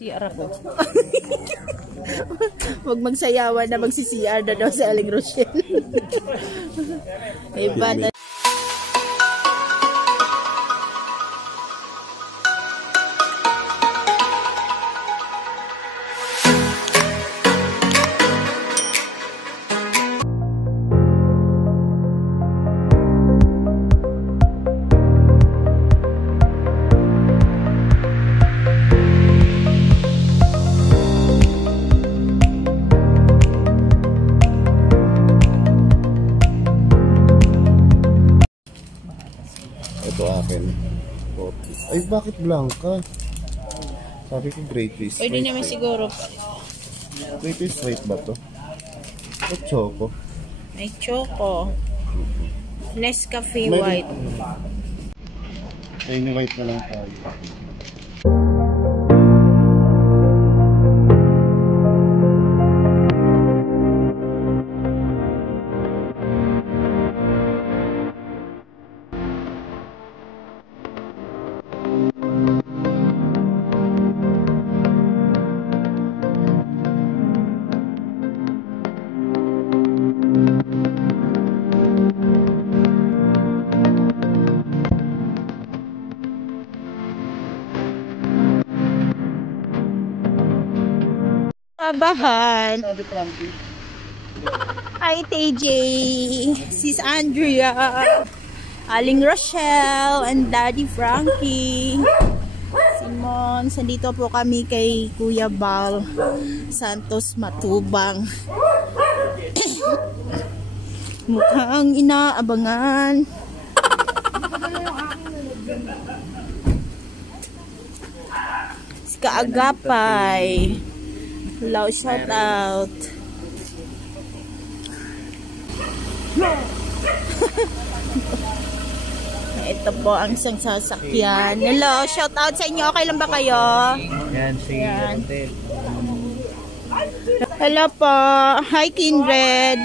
CR ako. Huwag magsayawan na magsi-CR na daw si Aling Rochelle. Iba na. Ay, bakit blanca? Sabi ko great taste. Pwede naman siguro. Great taste white ba to? O choco? May choco. Nescafe white. Ay, ni white na lang tayo. Bahan. Hi TJ, Sis Andrea, Aling Rochelle, and Daddy Frankie. Simon, sandito po kami kay Kuya Bal Santos Matubang. Mukhang inaabangan. Kaagapay. Hello, shout out. Ito po ang isang sasakyan. Hello, shout out sa inyo. Okay lang ba kayo? Yan, sige. Hello po. Hi, Kindred.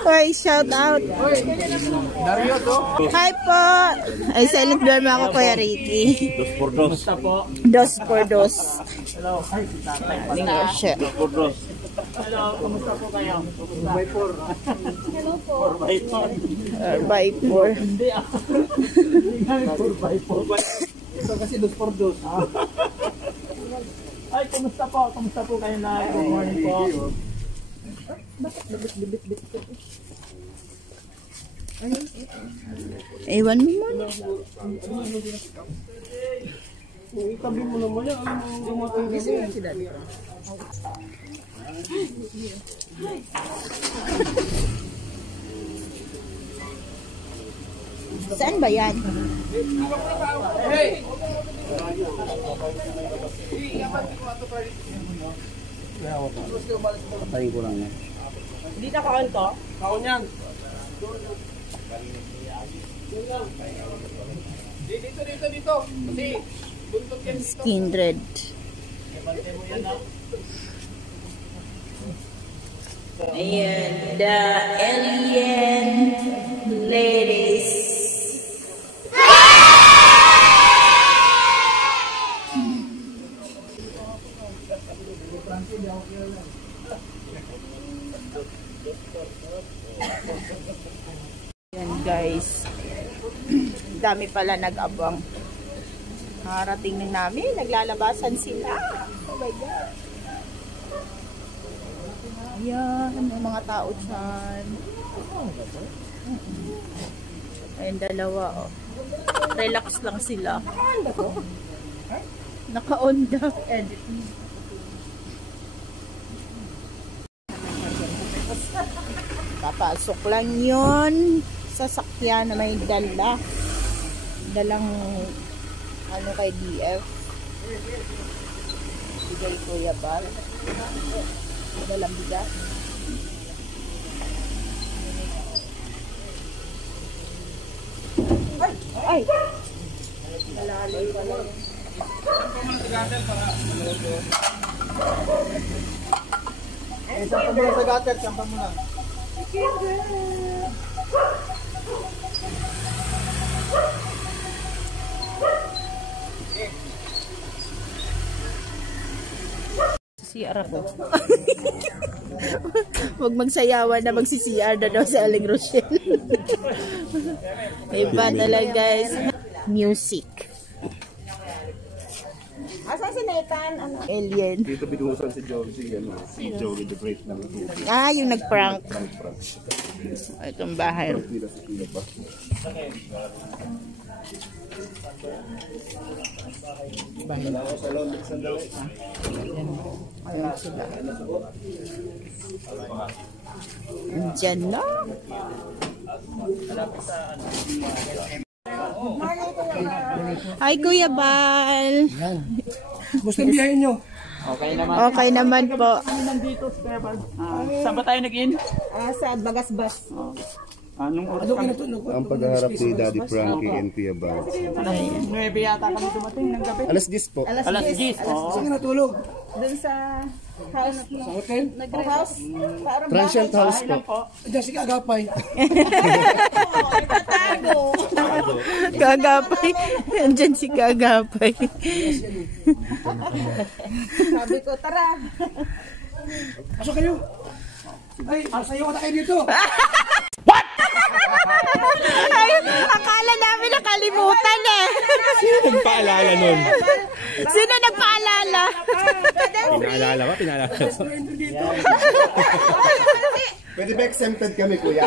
Hi, shout out. Hi po. Ay, silent dorm ako, Kuya Ricky. Dos por dos. Dos por dos. Hello. Ay, si tatay. Dos por dos. Hello, kumusta po kayo? 4x4. Hello po. 4x4. Hindi ah. 4x4. Ito kasi dos por dos. Ay, kumusta po? Kumusta po kayo na? Good morning po. Ewan mo muna. Itabi mo naman yan. Ano mo dumating kasi? Saan ba yan? Hey! Patayin ko lang yan. Hindi na kaon to? Kaon yan. Dito. Kasi buntot yan dito. Kindred. Ayan, the alien ladies. Ayan guys, dami pala nag-abang. Harating na namin, naglalabasan sila. Oh my God. Ayan, may mga tao dyan. Ayan, dalawa, oh. Relax lang sila. Naka-onda. Edit. Papasok lang yun. Sasakyan na may dalang ano kay DF. Bigay Kuya Bal. Dalang bigas. Ay! Malalim pala yun. Sampa mo lang sa gutter. Sampa mo lang. Mag-CR ako. Huwag magsayawan na magsi-CR na daw sa Aling Rochelle. Iba talaga guys. Music. Asan si Nathan? Ano? Alien. Dito binuhusan si Joey, si Joey the Great ng tubig. Ah, yung nag-prank. Itong bahay. Ayan sila. Andyan na. Hi, Kuya Bal. Gusto yung biyahin nyo? Okay naman po. Nandito, saan ba tayo nag-in? Sa Bagasbas. Anong oras kami? Ang paghaharap ni Daddy Frankie and Kuya Bal. 9 yata kami dumating ng gabi. Alas 10 po. Alas 10. Saan ka natulog? Doon sa house. Sa hotel? House. Transient house po. Diyan si Kagapay. Tatago. Kagapay. Andyan si Kagapay. Sabi ko, tara. Pasok kayo. Ay, sayo ka na kayo dito. Ay, akala namin nakalimutan eh. Sino nagpaalala nun? Sino nagpaalala? Pinaalala ba? Pinaalala ba? Pwede ba exempted kami, kuya?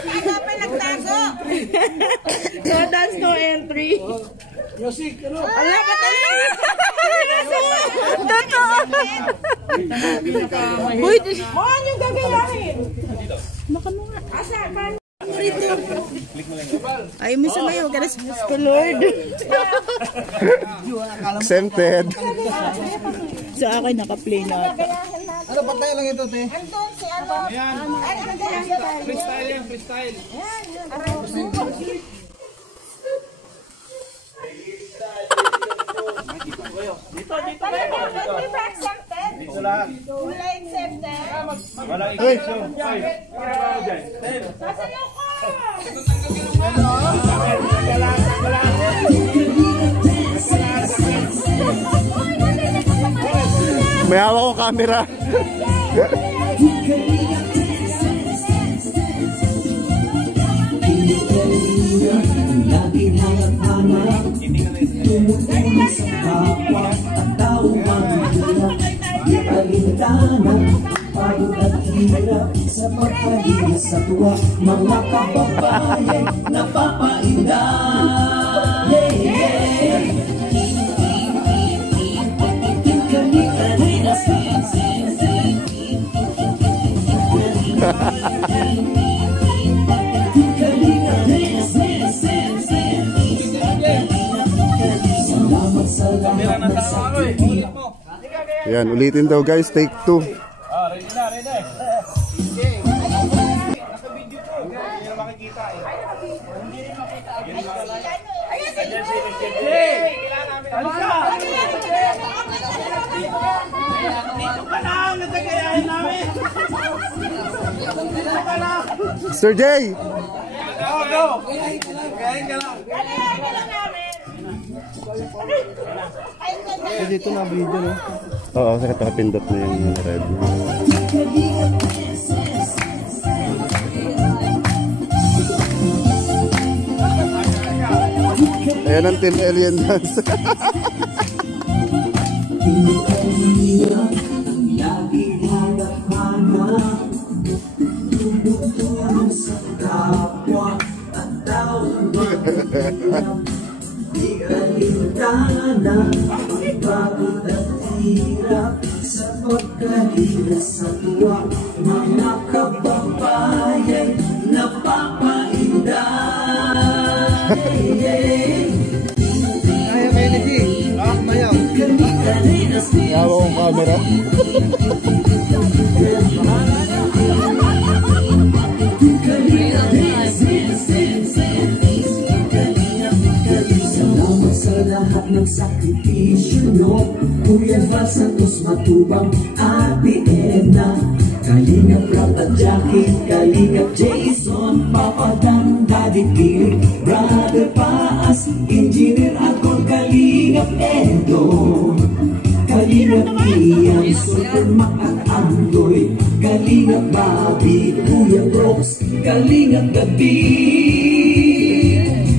Kagapay nagtago. No dance, no entry. Yosik, ano? Ala, patay! Totoo! Uy, Mohan yung gagayahin! Baka mo nga. Asa? Ay, mo sa mayo, ganas ko, Lord. Exempted. Sa akin, naka-play na. Ano, pantay lang ito, te? Anton, si ano? Ayan. Freestyle yan, freestyle. Dito lang. Wala accepted. Walang exception. Sasayaw ko! May hawak ko camera. Sa pagkagiya sa tuwa, mga kababayan napapainda. Salamat sa lahat ng sakripisyo. Yan, ulitin daw guys, take 2. Ready na, ready. Okay. Naka-video to. Hindi na makikita eh. Hindi na makita. Dito ka lang! Natagayahin namin! Dito ka lang! Sir Jay! Go! Gayahin ka lang! Dito na video, no? Oo, sa nakapindot na yung red. Ayan ang Team Alien Dance. Lagi harap-hanap, tumutulong sa kapwa at taong di alintana, pagod at hirap sa pagkahiya sa tuwa, mga kababayan napapainda. Kaya kayo ni G. Mayaw. Hawak ang camera. Salamat sa lahat ng sakripisyo nyo, Kuya Val Santos Matubang, Ate Edna, Kalingap Rap at Jackie, Kalingap Jason, Papa Dan, Daddy Philip, Brother Paas, Engineer Akon, Kalingap Edo, Kalingap Santos, Kalingap Gabi,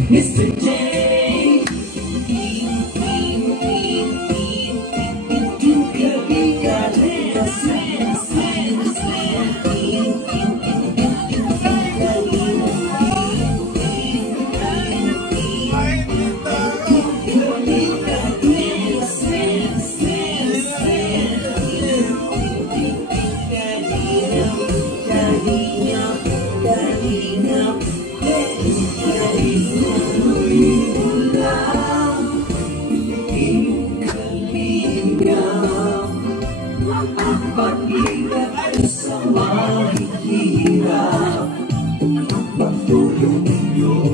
Mr. J. Pag-ingat sa mahihirap, ang pagtulong ninyo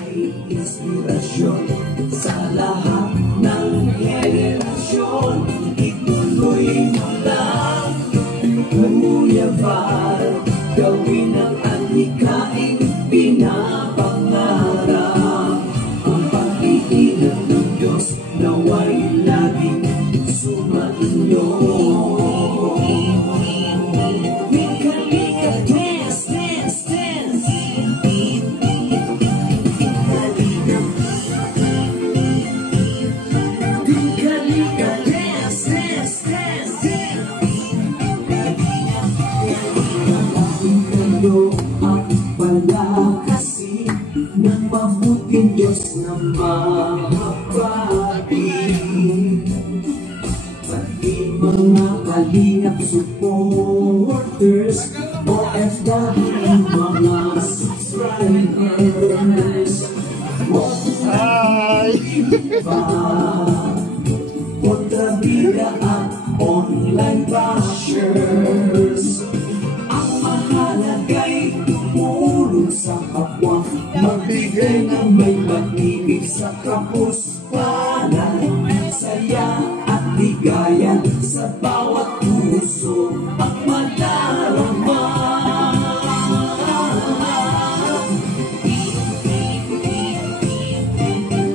ay inspirasyon sa lahat ng henerasyon. Ituloy mo lang, Kuya Val, gawin ang adhikaing pinapangarap. Ang pag-iingat ng Diyos nawa'y laging sumainyo. Ang palakasin ng mabuting Diyos na mahabati. Pati mga kalingap supporters, OFW, mga subscribers, kontrabida at online bashers. Ang mahalaga'y tumulong sa kapwa, magbigay ng may pag-ibig sa kapuspanan, saya at ligaya sa bawat puso ang madarama.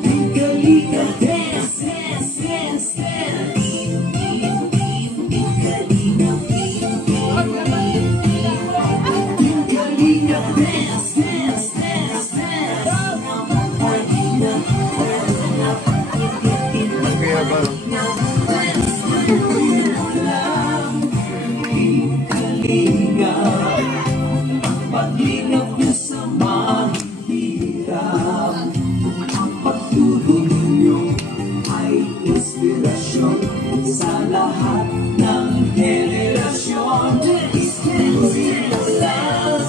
Tingkaliga, dance, dance, dance, dance. Pag-ingat niyo sa mahihirap, ang pagtulong ninyo ay inspirasyon sa lahat ng henerasyon. Ituloy mo lang,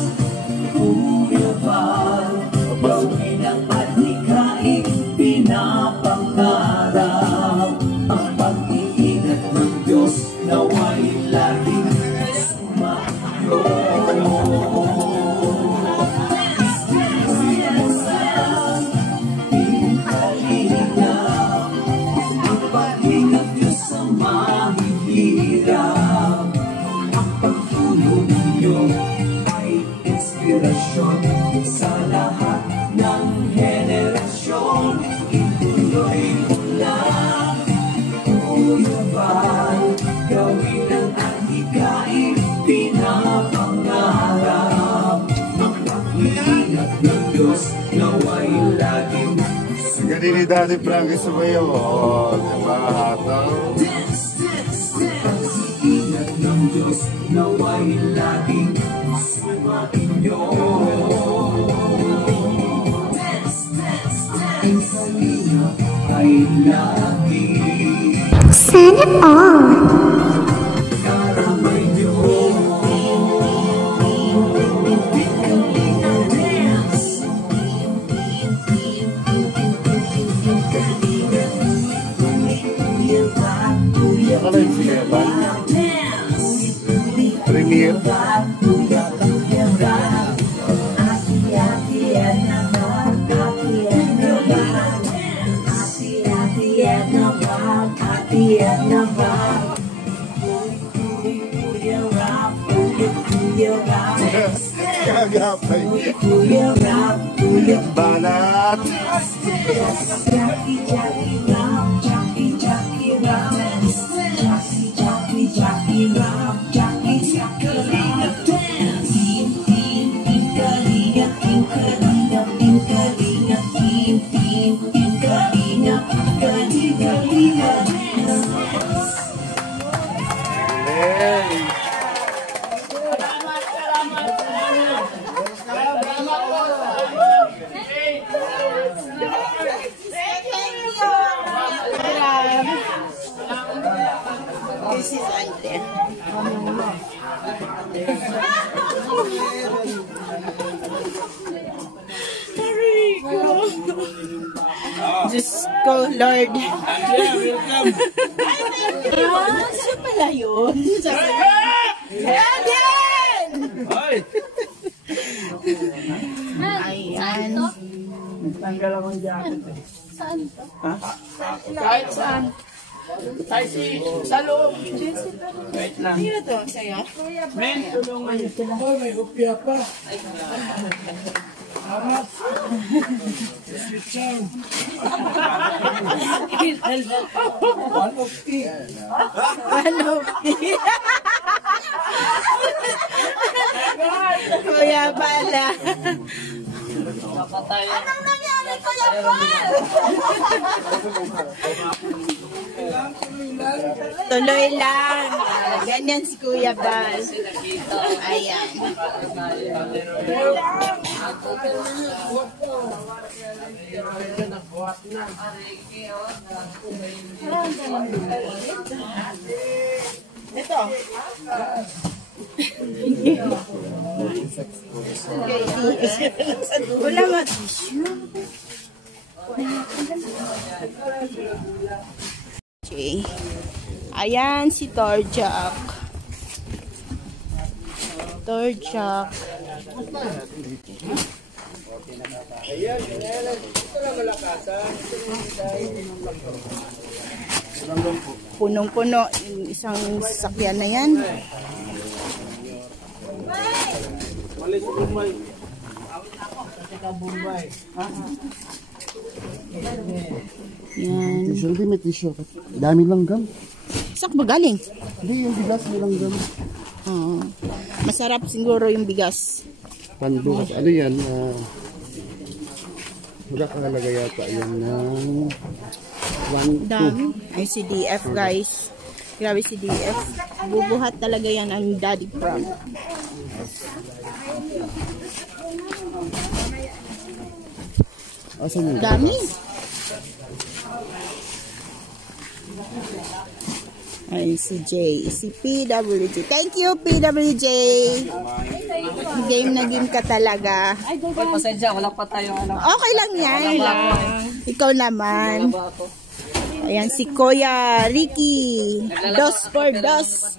Kuya Val, gawin ang adhikaing pinapangarap. Ang pag-iingat ng Diyos nawa'y laging sumainyo. Ang pag-ingat niyo sa mahihirap, ang pagtulong ninyo ay inspirasyon sa lahat ng henerasyon. Ituloy mo lang, Kuya Val, gawin ang adhikaing pinapangarap. Ang pag-iingat ng Diyos nawa'y laging Ganun ni Daddy Frankie sa bayo. Oo, diba? Hataw. Pag-iingat ng Diyos nawa'y laging sumainyo. Ang salina ay laging Sana all. karamay niyo. Ano yung sige ba? Premier? Kagapay. Banat. Sis Andre. Diyos ko, Lord. Siya pala yun. Ayan! Ayan. Tanggal akong jacket. Saan to? Ha? Kahit saan. Tayo sa loob. Wait lang. Sino to? Sa'yo? Men, tulungan niyo sila. Oh, may upya pa. Aras. Sitsan. Ano? Kuya Bala. Anong nangyari, Kuya Bala? Tuloy lang. Ganyan si Kuya Bal. Ayan. Ito. Wala mo. Okay. Ayan si Torjak. Torjak. Punong-puno yung isang sasakyan na yan. Yan. Usually may tissue. Dami langgam. Saan ba galing? Hindi, yung bigas may langgam. Oo. Masarap siguro yung bigas. Panduhat. Ano yan? Magkakahalaga yata yan ng 1, 2. Dami. Ay, si DF guys. Grabe si DF. Bubuhat talaga yan ang Daddy Pram. Asan yun? Dami. Ay, si J. Si PWJ. Thank you, PWJ. Game na game ka talaga. Pasensya, wala pa tayo ano. Okay lang yan. Ikaw naman. Ayan, si Kuya Ricky. Dos for dos.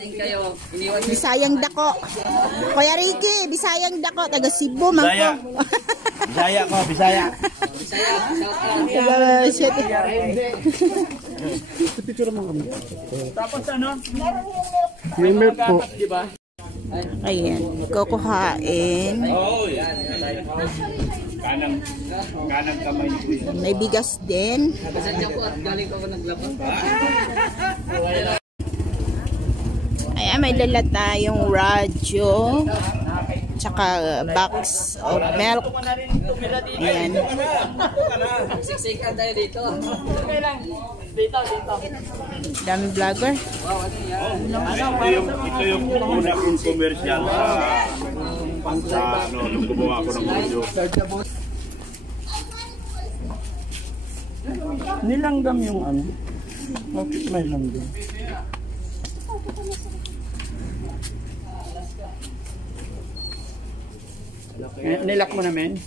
Bisayang dako. Kuya Ricky, Bisayang dako. Taga Cebu, Bisaya. mangko. Bisaya ko, Bisaya. Picture mo kami. Tapos ano? May milk po. Diba? Ayan, kukuhain. Oo, yan. Kanang kamay ni Kuya. May bigas din. Pasensya po at galing ako naglabas. Ayan, may dala tayong radyo. Tsaka box of milk. Ayan. Siksikan tayo dito. Okay lang. Dito. Daming vlogger. Wow, ano yan? Ito yung una kong commercial sa ano, nung gumawa ko ng video. Nilanggam yung ano. Bakit may langgam? Nilak mo na, men?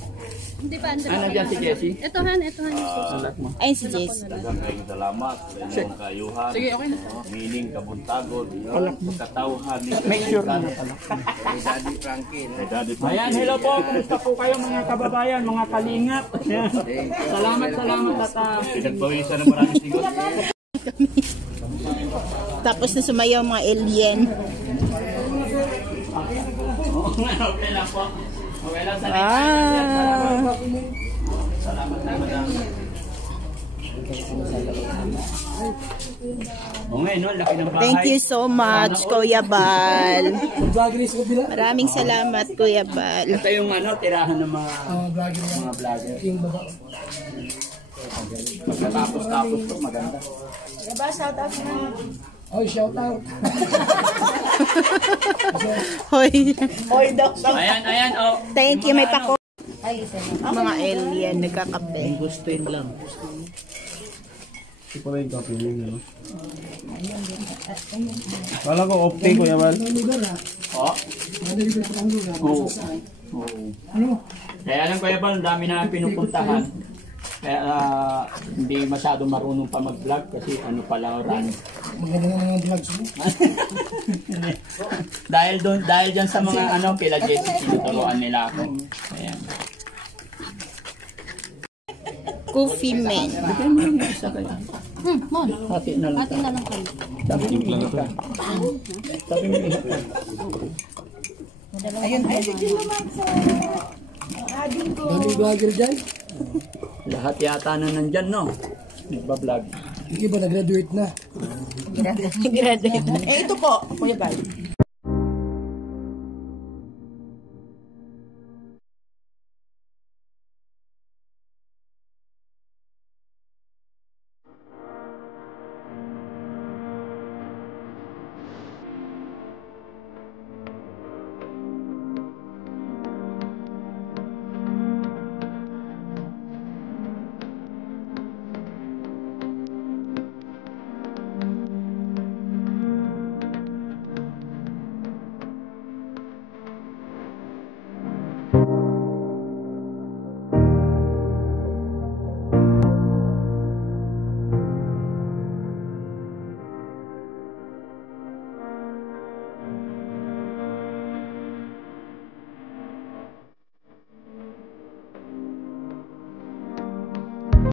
Hindi pa, hindi Ano dyan si Jessie? Ito han yung sus. Nilak mo. Ayun si Jace. Daghang salamat sa inyong kayuhan. Sige, okay na. Meaning kabuntagon, pagkatauhan ni Make sure na pala. kay Daddy Frankie. Ayan, hello po. Kumusta po kayo mga kababayan, mga kalingap? Ayan. Salamat at Pinagpawisan ng maraming sigot. Tapos na sumayaw mga alien. okay lang po. Okay lang sa Salamat na madami. Okay, no? Laki ng bahay. Thank you so much, Kuya Bal. Maraming salamat, Kuya Bal. Ito yung ano, tirahan ng mga vlogger. Pagkatapos-tapos to, maganda. Hoy. Ayan, oh. Thank you, may pako. Mga alien, nagkakape. Gustuin lang. Ito pala yung copy niya, no? Wala ko off-take ko yaman. Oo. Oo. Oo. Kaya alam ko yan, ang dami na pinupuntahan. Kaya hindi masyadong marunong pa mag-vlog kasi ano pala run. Maganda nga mga vlogs mo. dahil dyan sa mga ano, kila Jessie, tinuturuan nila ako. Ayan. Coffee man. Bigyan mo yung isa kayo. Hati na lang. Hati na lang kami. Sabi yung lang ka. Sabi mo yung isa. Ayun, Daming vlogger dyan. Lahat yata na nandyan, no? Nagbablog. Yung iba na-graduate na. graduate. Eh, ito po, Kuya Bal.